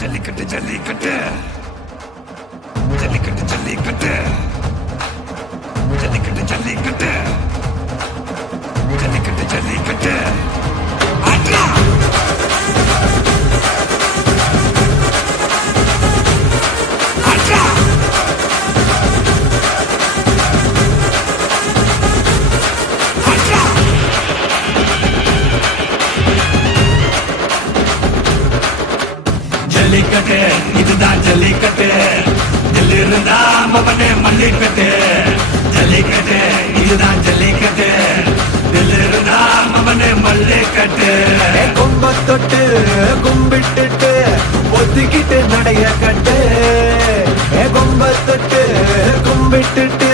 ஜல்லிக்கட்டு ஜல்லிக்கட்டு ஜல்லிக்கட்டு ஜல்லிக்கட்டு ஜல்லிக்கட்டு ஜல்லிக்கட்டு ஜல்லிக்கட்டு ஜல்லிக்கட்டு ஆட்ரா ஆட்ரா ஆட்ரா ஜல்லிக்கட்டு இதுதான் ஜல்லிக்கட்டு தில் இருந்தா மவனே மல்லிக்கட்டு ஜல்லிக்கட்டு இதுதான் ஜல்லிக்கட்டு தில் இருந்தா மவனே மல்லிக்கட்டு கும்ப தொட்டு கும்பிட்டுட்டு ஒத்துக்கிட்டு நடைய கட்டு கும்ப தொட்டு கும்பிட்டுட்டு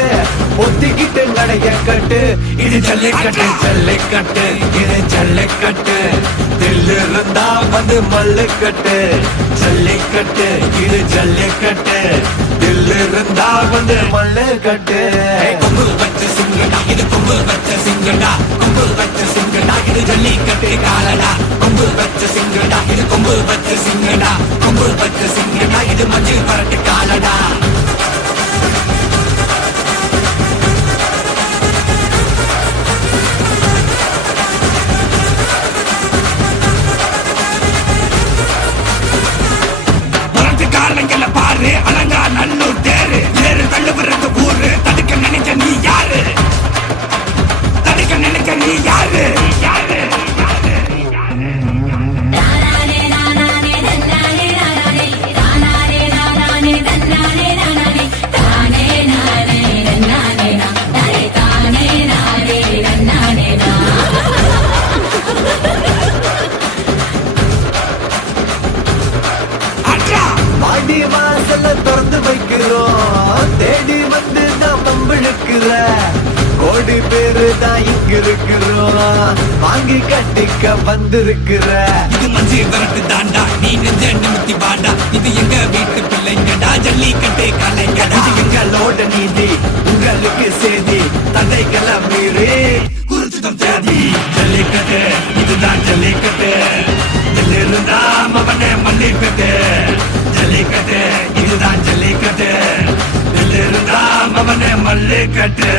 ஒத்திக்கிட்டு நடைய கட்டு இது ஜல்லிக்கட்டு ஜல்லிக்கட்டு இது ஜல்லிக்கட்டு தில் இருந்தா வந்து மல்லுக்கட்டு ஜல்லிக்கட்டு இது ஜல்லிக்கட்டு தில் இருந்தா வந்து மல்லுக்கட்டு கொம்பு வச்ச சிங்கடா இது கொம்பு வச்ச சிங்கடா கொம்பு வச்ச சிங்கடா இது ஜல்லிக்கட்டு காலடா கொம்பு வச்ச சிங்கடா இது கொம்பு வச்ச சிங்கடா கொம்பு வச்ச சிங்கடா இது மஞ்சள் பரட்டு காலடா காரணங்கள பாரு அலங்கா நல்லூர் தேரு ஏறு தள்ளுபுறது ஊரு தடுக்க நினைக்க நீ யாரு தடுக்க நினைக்க நீ யாரு யாரு வாடி வாசல திறந்து வைக்கிறோம் தேடி வந்து நாம் நம்பிழுக்கிற கோடி பேரு தான் இங்க இருக்கிறோம் வாங்கி கட்டிக்க வந்திருக்கிற இது மஞ்சு வரட்டு தாண்டா நீ நெஞ்ச நிமித்தி வாடா இது எங்க வீட்டு பிள்ளைங்கடா ஜல்லிக்கட்டு கலைங்கடா இது எங்களோட நீதி உங்களுக்கு செய்தி தடைகளை மீறி குறிச்சுதம் தேதி ஜல்லிக்கட்டு இதுதான் ஜல்லிக்கட்டு இதில் இருந்தா மவனே மல்லிக்கட்டு ஜல்லிக்கட்டு இதுதான் ஜல்லிக்கட்டு இதில் இருந்தா மவனே மல்லிக்கட்டு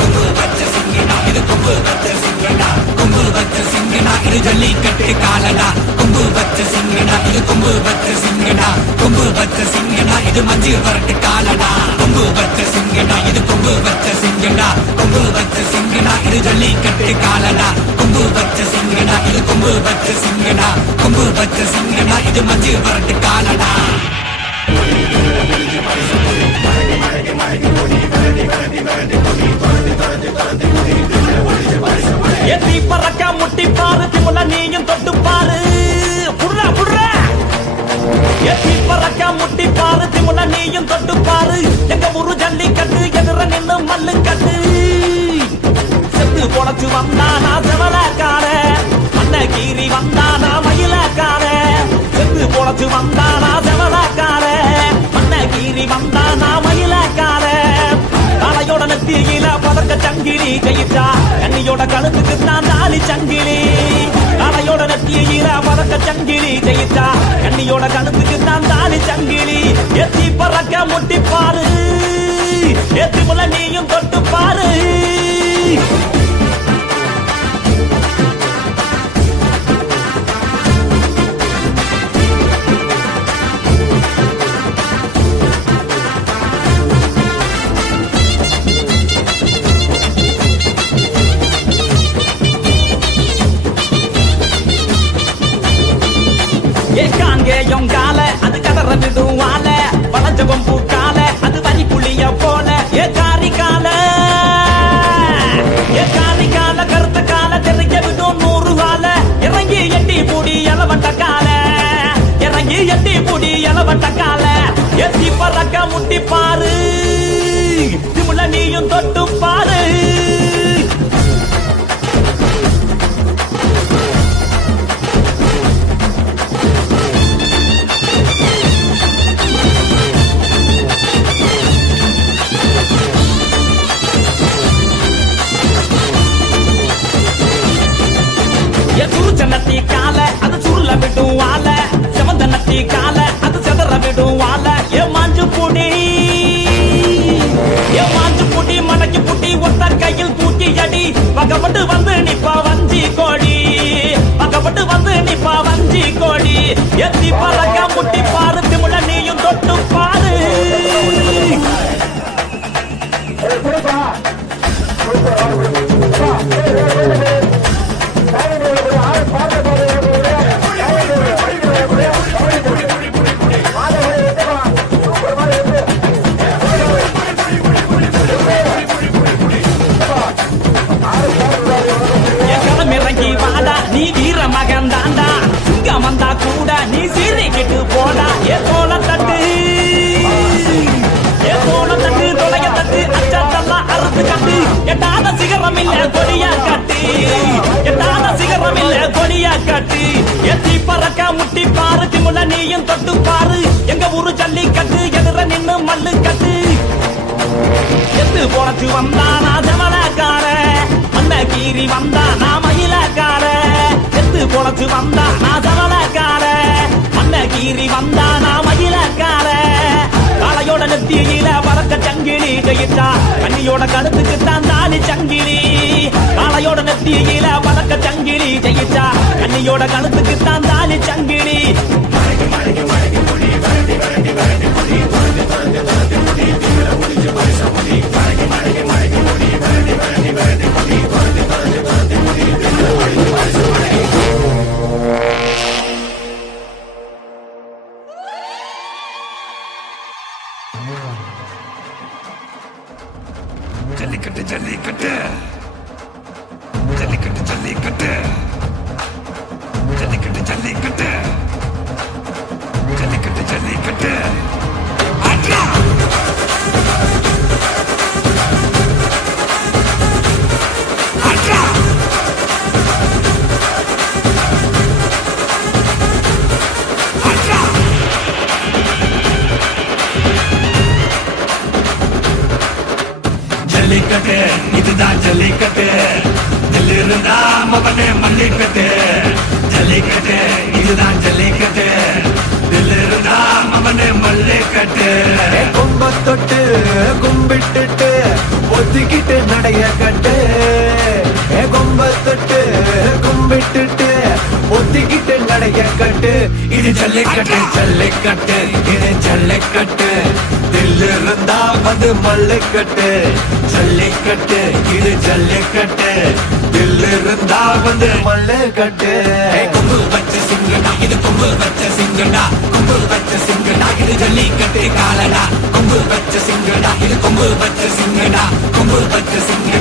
கொம்பு வச்ச சிங்கடா இது கொம்பு வச்ச சிங்கடா கொம்பு வச்ச சிங்கடா இது ஜல்லிக்கட்டு காலடா கொம்பு வச்ச சிங்கடா இது கொம்பு வச்ச சிங்கடா கொம்பு வச்ச சிங்கடா இது மஞ்சு வரட்டு காலடா கொம்பு வச்ச சிங்கடா இது கொம்பு வச்ச சிங்கடா கொம்பு வச்ச சிங்கடா இது ஜல்லிக்கட்டு காலடா கொம்பு வச்ச சிங்கடா இது கொம்பு வச்ச சிங்கடா கொம்பு வச்ச சிங்கடா இது மஞ்சு வரட்டு காலடா எத்தி பறக்க முட்டி பாரு திமுல நீயும் தொட்டு பாரு புடுறா புடுறா எத்தி பறக்க முட்டி பாரு திமுல நீயும் தொட்டு பாரு எங்க ஊரு ஜல்லிக்கட்டு எதிர நின்னு மல்லு கட்டு செத்து பொழைச்சு வந்தானா செவலக்கார அன்னகீரி வந்தானா மயிலக்கார செத்து பொழைச்சு வந்தானா செவலக்கார அன்னகீரி வந்தானா மயிலக்கார தலையோட நெத்தியில பதக்க சங்கிலி கையிட்டா கண்ணியோட கழுத்துக்கு நான் தாலி சங்கிலி தலையோட நெத்தியில பதக்க சங்கிலி கையிட்டா கண்ணியோட கழுத்துக்கு நான் தாலி சங்கிலி எத்தி பறக்க முட்டி பாரு எத்தி முள்ள நீயும் தொட்டு பாரு கால அது கதற விடுவால வளஞ்சவம் பூக்கால அது வரி புளிய போல ஏ காரி கால கருத்த கால தெரிய விடும் 100 கால இறங்கி எட்டி பூடி எலவட்ட கால இறங்கி எட்டி பூடி எலவட்ட கால எத்தி பறக்க முட்டி பாரு திமுல நீயும் தொட்டு பாரு கால பக்கப்பட்டு வந்து நிப்பா வஞ்சி கோடி பக்கப்பட்டு வந்து நிப்பா வஞ்சி கோடி எத்தி பறக்க முட்டி பாரு திமுல நீயும் தொட்டு பாரு களமிறங்கி வாடா நீ வீர மகன் தாண்டா சிங்கம் வந்தா கூட நீ சீறிக்கிட்டு போடா ஏ தோள தட்டு தொலைய தட்டு அச்சத்தெல்லாம் அறுத்து கட்டு எட்டாத சிகரம் இல்ல கொடியா கட்டு எட்டாத சிகரம் இல்ல கொடியா கட்டு எத்தி பறக்க முட்டி பாரு திமுல நீயும் தொட்டு பாரு எங்க ஊரு ஜல்லிக்கட்டு எதிர நின்னு மல்லு கட்டு எத்து போனச்சு வந்தா நான் ஜமலக்கார கீரி வந்தா நான் மயிலக்கார எத்து பொழச்சு வந்தா நான் ஜமலக்கார கீரி வந்தா நான் மயிலக்கார காளையோட நெத்தியில பறக்க சங்கிலி ஜெயிச்சா கண்ணியோட கழுத்துக்கு தான் தாலி சங்கிலி காளையோட நெத்தியில பறக்க சங்கிலி ஜெயிச்சா கண்ணியோட கழுத்துக்கு தான் தாலி சங்கிலி ஜல்லிக்கட்டு ஜல்லிக்கட்டு ஜல்லிக்கட்டு ஜல்லிக்கட்டு ஜல்லிக்கட்டு ஜல்லிக்கட்டு ஜல்லிக்கட்டு ஜல்லிக்கட்டு ஆட்ரா ஆட்ரா ஆட்ரா ஜல்லிக்கட்டு இதுதான் ஜல்லிக்கட்டு தில் இருந்தா மவனே மல்லிக்கட்டு ஜல்லிக்கட்டு இதுதான் ஜல்லிக்கட்டு தில் இருந்தா மவனே மல்லிக்கட்டு கும்ப தொட்டு கும்பிட்டுட்டு ஒத்திக்கிட்டு நடைய கட்டு கும்ப தொட்டு கும்பிட்டுட்டு ஒத்திக்கிட்டு நடைய கட்டு இது ஜல்லிக்கட்டு ஜல்லிக்கட்டு இது ஜல்லிக்கட்டு தில் இருந்தா வந்து மல்லுக்கட்டு ஜல்லிக்கட்டு இது ஜல்லிக்கட்டு தில் இருந்தா வந்து மல்லுக்கட்டு கொம்பு வச்ச சிங்கடா இது கொம்பு வச்ச சிங்கடா கொம்பு வச்ச சிங்கடா இது ஜல்லிக்கட்டு காலடா கொம்பு வச்ச சிங்கடா இது கொம்பு வச்ச சிங்கடா கொம்பு வச்ச சிங்கடா